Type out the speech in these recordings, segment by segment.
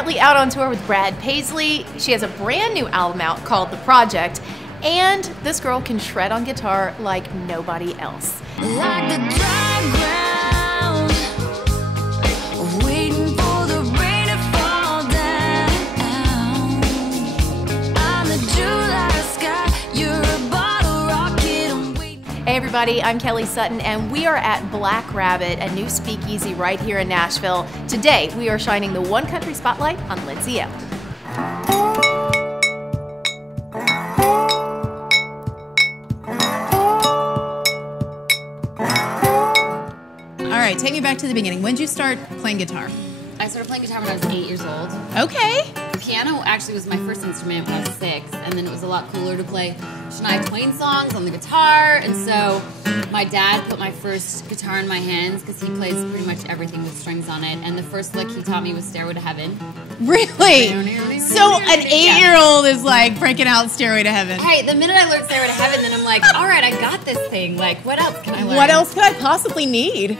currently out on tour with Brad Paisley. She has a brand new album out called The Project, and this girl can shred on guitar like nobody else. Like the dry ground, waiting for the rain to fall down. I'm the July sky, you're a bottle rocket, I'm waiting. Hey everybody, I'm Kelly Sutton, and we are at Black Rabbit, a new speakeasy right here in Nashville. Today, we are shining the One Country spotlight on Lindsay Ell. All right, take me back to the beginning. When did you start playing guitar? I started playing guitar when I was 8 years old. Okay. Piano actually was my first instrument when I was 6, and then it was a lot cooler to play Shania Twain songs on the guitar, and so my dad put my first guitar in my hands because he plays pretty much everything with strings on it, and the first lick he taught me was Stairway to Heaven. Really? So an 8-year-old is like breaking out Stairway to Heaven. Hey, the minute I learned Stairway to Heaven, then I'm like, all right, I got this thing. Like, what else can I learn? What else could I possibly need?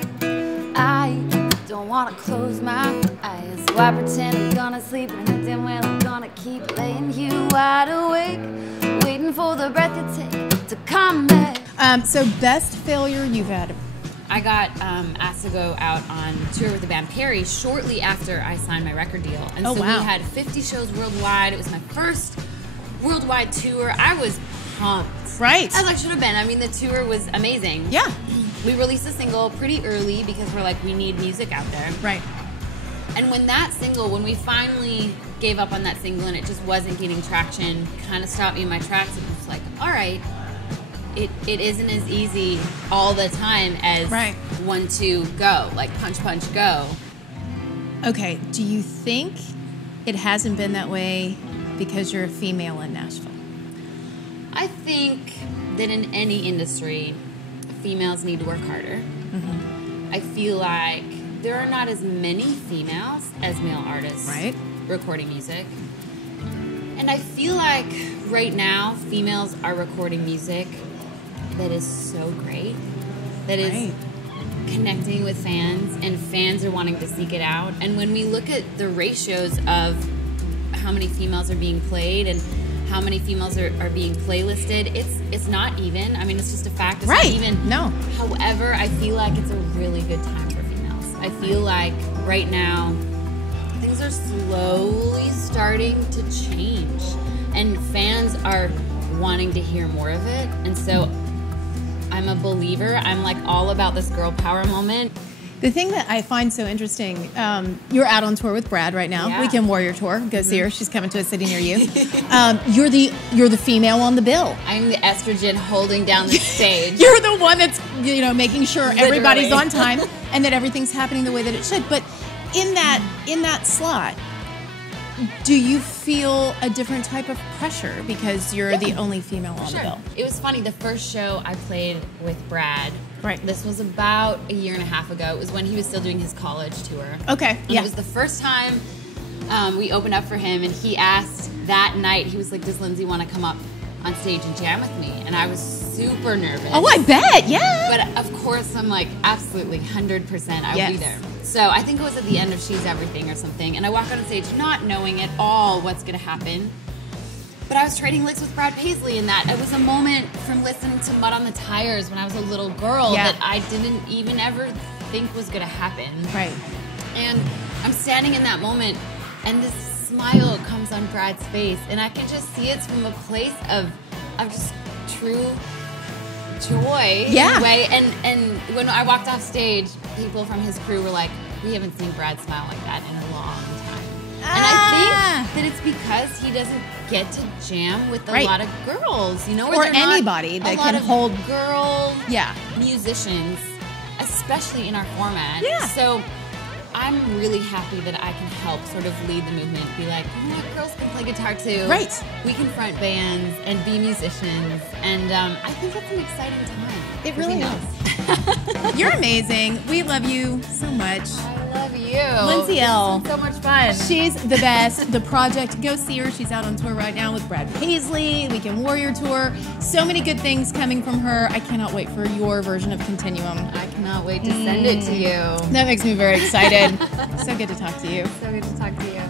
I don't wanna close my eyes, so I pretend I'm gonna sleep, and I damn well I'm gonna keep laying you wide awake, waiting for the breath you take to come back. So best failure you've had? I got asked to go out on tour with the band Perry shortly after I signed my record deal. And so wow. we had 50 shows worldwide. It was my first worldwide tour. I was pumped. Right. As I should have been. I mean, the tour was amazing. Yeah. We released a single pretty early because we're like, we need music out there. Right. And when we finally gave up on that single and it just wasn't getting traction, kind of stopped me in my tracks and was like, all right, it isn't as easy all the time as 1, 2, go, like punch, punch, go. Okay, do you think it hasn't been that way because you're a female in Nashville? I think that in any industry, females need to work harder. Mm-hmm. I feel like there are not as many females as male artists recording music. And I feel like right now, females are recording music that is so great, that is connecting with fans, and fans are wanting to seek it out. And when we look at the ratios of how many females are being played and how many females are being playlisted, it's not even. I mean, it's just a fact. It's not even. No. However, I feel like it's a really good time for females. I feel like right now, things are slowly starting to change, and fans are wanting to hear more of it. And so I'm a believer. I'm like all about this girl power moment. The thing that I find so interesting, you're out on tour with Brad right now. Yeah. Weekend Warrior Tour. Go see her. She's coming to a city near you. You're the female on the bill. I'm the estrogen holding down the stage. You're the one that's making sure everybody's on time and that everything's happening the way that it should. But in that slot, do you feel a different type of pressure because you're the only female on the bill? It was funny. The first show I played with Brad, this was about a year and a half ago. It was when he was still doing his college tour. Okay, and it was the first time we opened up for him, and he asked that night, he was like, does Lindsay want to come up on stage and jam with me? And I was super nervous. Oh, I bet, yeah. But of course, I'm like, absolutely, 100%, I will be there. So I think it was at the end of She's Everything or something, and I walked on stage not knowing at all what's going to happen. But I was trading licks with Brad Paisley in that. It was a moment from listening to Mud on the Tires when I was a little girl that I didn't even ever think was going to happen. Right. And I'm standing in that moment, and this smile comes on Brad's face, and I can just see it's from a place of just true joy in a way. And when I walked off stage, people from his crew were like, we haven't seen Brad smile like that in a long time. And I think that it's because he doesn't get to jam with a lot of girls, or anybody that can hold girl musicians, especially in our format. Yeah. So I'm really happy that I can help sort of lead the movement, be like, girls can play guitar too. Right. We can front bands and be musicians, and I think it's an exciting time. It really is. You're amazing. We love you so much. I love you. Lindsay Ell. So much fun. She's the best. The Project, go see her. She's out on tour right now with Brad Paisley, Weekend Warrior Tour. So many good things coming from her. I cannot wait for your version of Continuum. I cannot wait to send it to you. That makes me very excited. So good to talk to you. So good to talk to you.